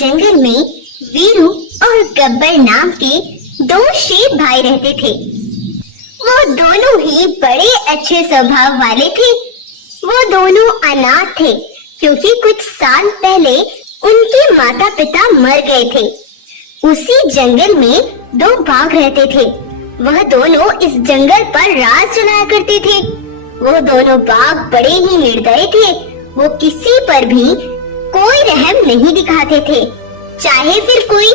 जंगल में वीरू और गब्बर नाम के दो शेर भाई रहते थे। वो दोनों ही बड़े अच्छे स्वभाव वाले थे। वो दोनों अनाथ थे क्योंकि कुछ साल पहले उनके माता पिता मर गए थे। उसी जंगल में दो बाघ रहते थे। वह दोनों इस जंगल पर राज चलाया करते थे। वो दोनों बाघ बड़े ही निर्दयी थे। वो किसी पर भी कोई रहम नहीं दिखाते थे, चाहे फिर कोई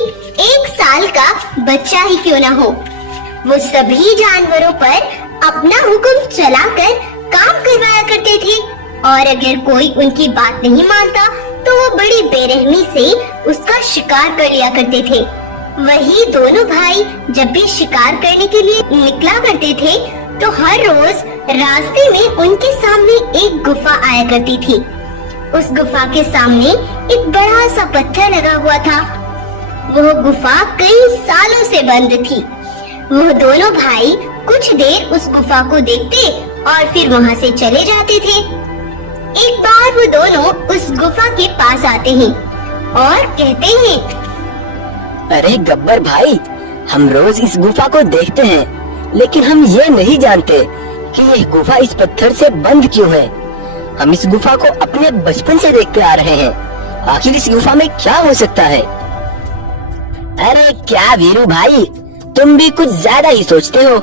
1 साल का बच्चा ही क्यों ना हो। वो सभी जानवरों पर अपना हुक्म चलाकर काम करवाया करते थे और अगर कोई उनकी बात नहीं मानता तो वो बड़ी बेरहमी से उसका शिकार कर लिया करते थे। वही दोनों भाई जब भी शिकार करने के लिए निकला करते थे तो हर रोज रास्ते में उनके सामने एक गुफा आया करती थी। उस गुफा के सामने एक बड़ा सा पत्थर लगा हुआ था। वह गुफा कई सालों से बंद थी। वो दोनों भाई कुछ देर उस गुफा को देखते और फिर वहाँ से चले जाते थे। एक बार वो दोनों उस गुफा के पास आते हैं और कहते हैं, अरे गब्बर भाई, हम रोज इस गुफा को देखते हैं, लेकिन हम ये नहीं जानते कि यह गुफा इस पत्थर से बंद क्यों है। हम इस गुफा को अपने बचपन से देखते आ रहे हैं। आखिर इस गुफा में क्या हो सकता है? अरे क्या वीरू भाई, तुम भी कुछ ज्यादा ही सोचते हो।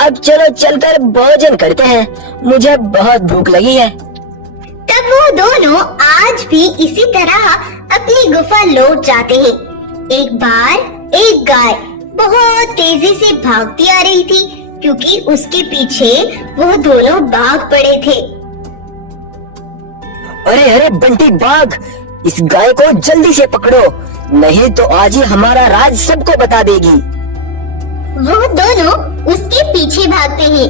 अब चलो चलकर भोजन करते हैं, मुझे बहुत भूख लगी है। तब वो दोनों आज भी इसी तरह अपनी गुफा लौट जाते हैं। एक बार एक गाय बहुत तेजी से भागती आ रही थी क्योंकि उसके पीछे वो दोनों बाघ पड़े थे। अरे अरे बंटी बाघ, इस गाय को जल्दी से पकड़ो, नहीं तो आज ही हमारा राज सबको बता देगी। वो दोनों उसके पीछे भागते हैं,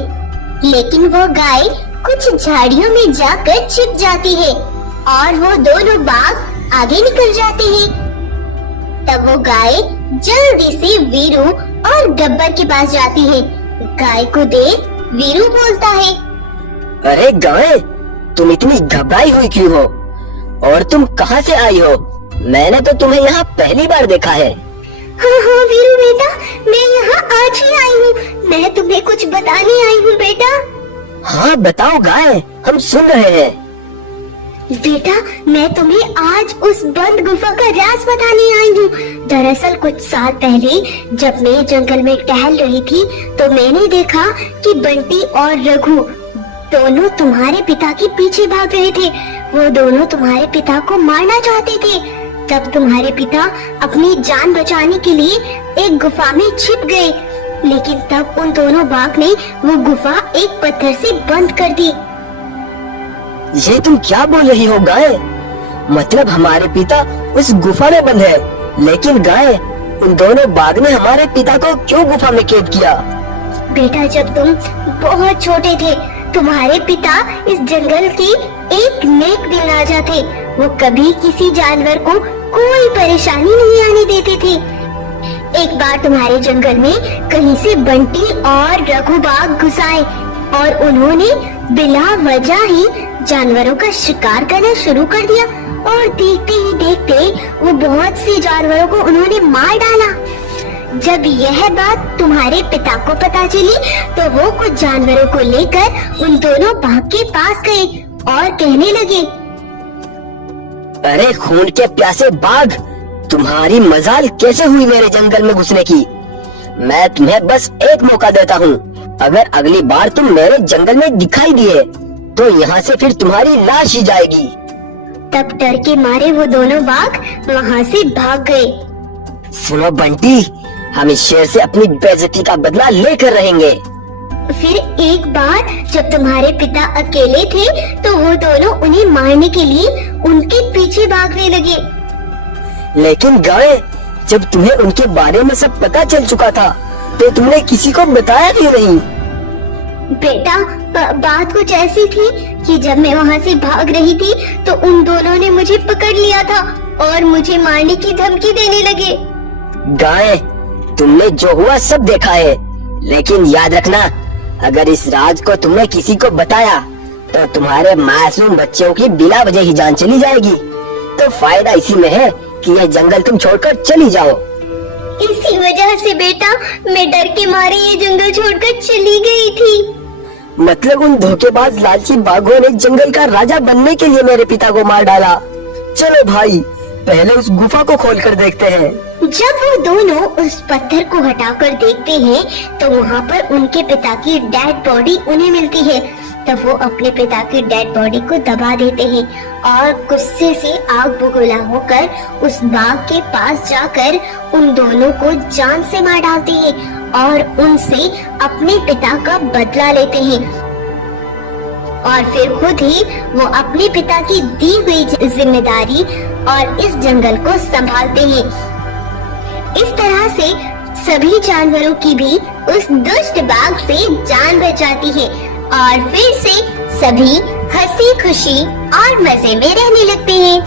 लेकिन वो गाय कुछ झाड़ियों में जाकर छिप जाती है और वो दोनों बाघ आगे निकल जाते हैं। तब वो गाय जल्दी से वीरू और गब्बर के पास जाती है। गाय को देख वीरू बोलता है, अरे गाय, तुम इतनी घबराई हुई क्यों हो और तुम कहाँ से आई हो? मैंने तो तुम्हें यहाँ पहली बार देखा है। हाँ वीरू बेटा, मैं यहाँ आज ही आई हूँ। मैं तुम्हें कुछ बताने आई हूँ बेटा। हाँ बताओ गाय, हम सुन रहे हैं। बेटा, मैं तुम्हें आज उस बंद गुफा का राज बताने आई हूँ। दरअसल कुछ साल पहले जब मैं जंगल में टहल रही थी तो मैंने देखा कि बंटी और रघु दोनों तुम्हारे पिता के पीछे भाग रहे थे। वो दोनों तुम्हारे पिता को मारना चाहते थे। तब तुम्हारे पिता अपनी जान बचाने के लिए एक गुफा में छिप गए, लेकिन तब उन दोनों बाघ ने वो गुफा एक पत्थर से बंद कर दी। ये तुम क्या बोल रही हो गाय? मतलब हमारे पिता उस गुफा में बंद है, लेकिन गाय, उन दोनों बाघ ने हमारे पिता को क्यों गुफा में कैद किया? बेटा, जब तुम बहुत छोटे थे तुम्हारे पिता इस जंगल के एक नेक दिन राजा थे। वो कभी किसी जानवर को कोई परेशानी नहीं आने देते थे। एक बार तुम्हारे जंगल में कहीं से बंटी और रघु बाघ घुस आए और उन्होंने बिना वजह ही जानवरों का शिकार करना शुरू कर दिया और देखते ही देखते वो बहुत से जानवरों को उन्होंने मार डाला। जब यह बात तुम्हारे पिता को पता चली तो वो कुछ जानवरों को लेकर उन दोनों बाघ के पास गए और कहने लगे, अरे खून के प्यासे बाघ, तुम्हारी मजाल कैसे हुई मेरे जंगल में घुसने की? मैं तुम्हें बस एक मौका देता हूँ। अगर अगली बार तुम मेरे जंगल में दिखाई दिए तो यहाँ से फिर तुम्हारी लाश ही जाएगी। तब डर के मारे वो दोनों बाघ वहाँ से भाग गए। सुनो बंटी, हम इस शेर से अपनी बेइज्जती का बदला लेकर रहेंगे। फिर एक बार जब तुम्हारे पिता अकेले थे तो वो दोनों उन्हें मारने के लिए उनके पीछे भागने लगे। लेकिन गाय, जब तुम्हें उनके बारे में सब पता चल चुका था तो तुमने किसी को बताया क्यों नहीं? बेटा, बात कुछ ऐसी थी कि जब मैं वहाँ से भाग रही थी तो उन दोनों ने मुझे पकड़ लिया था और मुझे मारने की धमकी देने लगे। गाय, तुमने जो हुआ सब देखा है, लेकिन याद रखना, अगर इस राज को तुमने किसी को बताया तो तुम्हारे मासूम बच्चों की बिना वजह ही जान चली जाएगी। तो फायदा इसी में है कि यह जंगल तुम छोड़कर चली जाओ। इसी वजह से बेटा मैं डर के मारे ये जंगल छोड़कर चली गई थी। मतलब उन धोखेबाज लालची बाघों ने जंगल का राजा बनने के लिए मेरे पिता को मार डाला। चलो भाई, पहले उस गुफा को खोलकर देखते हैं। जब वो दोनों उस पत्थर को हटाकर देखते हैं तो वहाँ पर उनके पिता की डेड बॉडी उन्हें मिलती है। तब वो अपने पिता की डेड बॉडी को दबा देते हैं और गुस्से से आग बबूला होकर उस बाघ के पास जाकर उन दोनों को जान से मार डालते हैं और उनसे अपने पिता का बदला लेते हैं और फिर खुद ही वो अपने पिता की दी हुई जिम्मेदारी और इस जंगल को संभालते हैं। इस तरह से सभी जानवरों की भी उस दुष्ट बाघ से जान बचाती है और फिर से सभी हंसी खुशी और मजे में रहने लगते हैं।